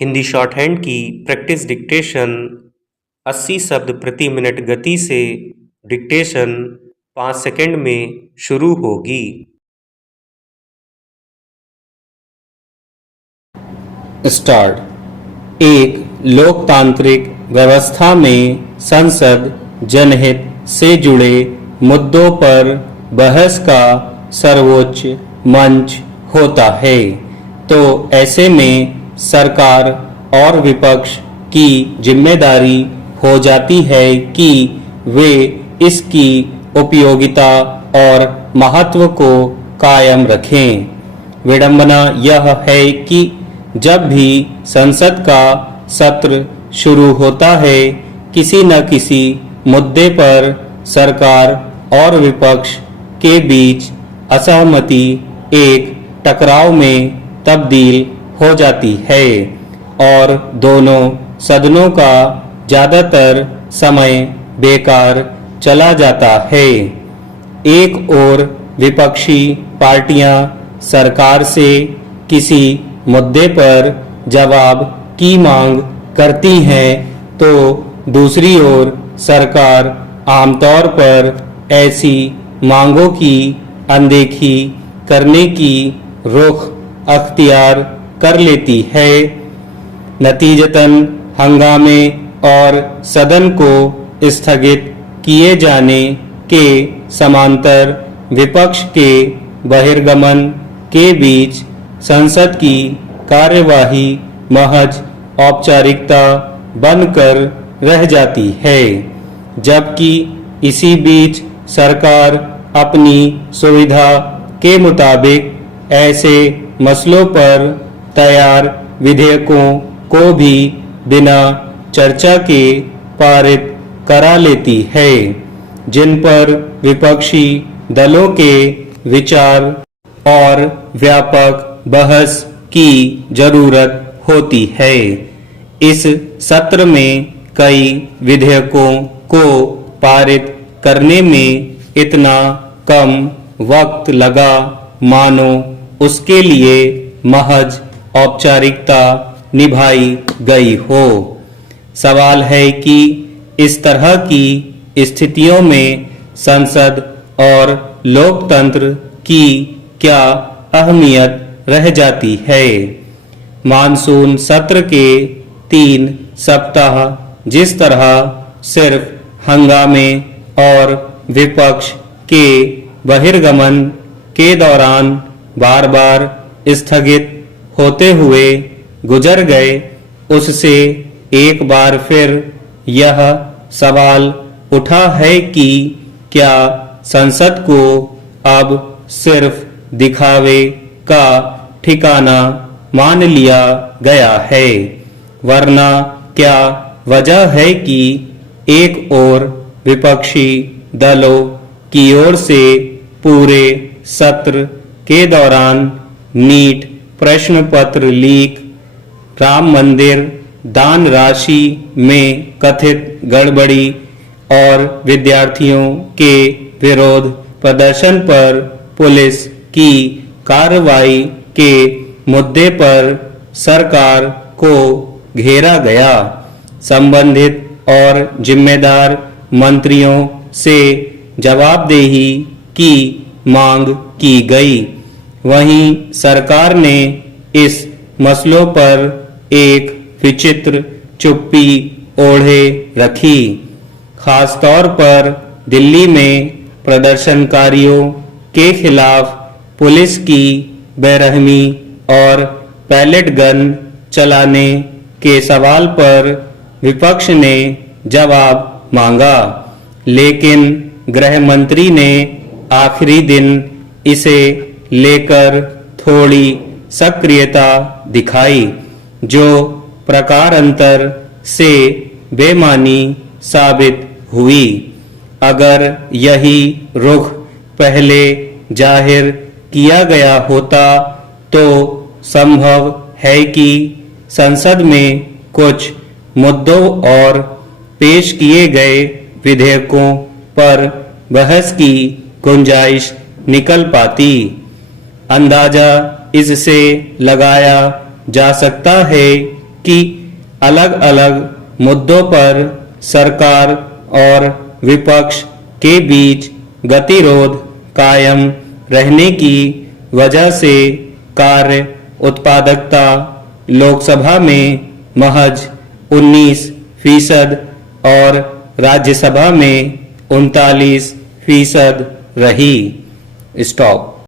Hindi short hand की practice dictation 80 शब्द प्रति मिनट गति से डिक्टेशन 5 सेकंड में शुरू होगी। स्टार्ट। एक लोकतांत्रिक व्यवस्था में संसद जनहित से जुड़े मुद्दों पर बहस का सर्वोच्च मंच होता है, तो ऐसे में सरकार और विपक्ष की जिम्मेदारी हो जाती है कि वे इसकी उपयोगिता और महत्व को कायम रखें। विडंबना यह है कि जब भी संसद का सत्र शुरू होता है, किसी न किसी मुद्दे पर सरकार और विपक्ष के बीच असहमति एक टकराव में तब्दील हो जाती है और दोनों सदनों का ज़्यादातर समय बेकार चला जाता है। एक ओर विपक्षी पार्टियां सरकार से किसी मुद्दे पर जवाब की मांग करती हैं, तो दूसरी ओर सरकार आमतौर पर ऐसी मांगों की अनदेखी करने की रुख अख्तियार कर लेती है। नतीजतन हंगामे और सदन को स्थगित किए जाने के समांतर विपक्ष के बहिर्गमन के बीच संसद की कार्यवाही महज औपचारिकता बनकर रह जाती है, जबकि इसी बीच सरकार अपनी सुविधा के मुताबिक ऐसे मसलों पर तैयार विधेयकों को भी बिना चर्चा के पारित करा लेती है, जिन पर विपक्षी दलों के विचार और व्यापक बहस की जरूरत होती है। इस सत्र में कई विधेयकों को पारित करने में इतना कम वक्त लगा मानो उसके लिए महज औपचारिकता निभाई गई हो। सवाल है कि इस तरह की स्थितियों में संसद और लोकतंत्र की क्या अहमियत रह जाती है। मानसून सत्र के 3 सप्ताह जिस तरह सिर्फ हंगामे और विपक्ष के बहिर्गमन के दौरान बार बार स्थगित होते हुए गुजर गए, उससे एक बार फिर यह सवाल उठा है कि क्या संसद को अब सिर्फ दिखावे का ठिकाना मान लिया गया है, वरना क्या वजह है कि एक ओर विपक्षी दलों की ओर से पूरे सत्र के दौरान नीट प्रश्न पत्र लीक, राम मंदिर दान राशि में कथित गड़बड़ी और विद्यार्थियों के विरोध प्रदर्शन पर पुलिस की कार्रवाई के मुद्दे पर सरकार को घेरा गया, संबंधित और जिम्मेदार मंत्रियों से जवाबदेही की मांग की गई। वहीं सरकार ने इस मसलों पर एक विचित्र चुप्पी ओढ़े रखी। खासतौर पर दिल्ली में प्रदर्शनकारियों के खिलाफ पुलिस की बेरहमी और पैलेट गन चलाने के सवाल पर विपक्ष ने जवाब मांगा, लेकिन गृह मंत्री ने आखिरी दिन इसे लेकर थोड़ी सक्रियता दिखाई, जो प्रकारांतर से बेमानी साबित हुई। अगर यही रुख पहले जाहिर किया गया होता तो संभव है कि संसद में कुछ मुद्दों और पेश किए गए विधेयकों पर बहस की गुंजाइश निकल पाती। अंदाजा इससे लगाया जा सकता है कि अलग अलग मुद्दों पर सरकार और विपक्ष के बीच गतिरोध कायम रहने की वजह से कार्य उत्पादकता लोकसभा में महज 19% और राज्यसभा में 39% रही। स्टॉप।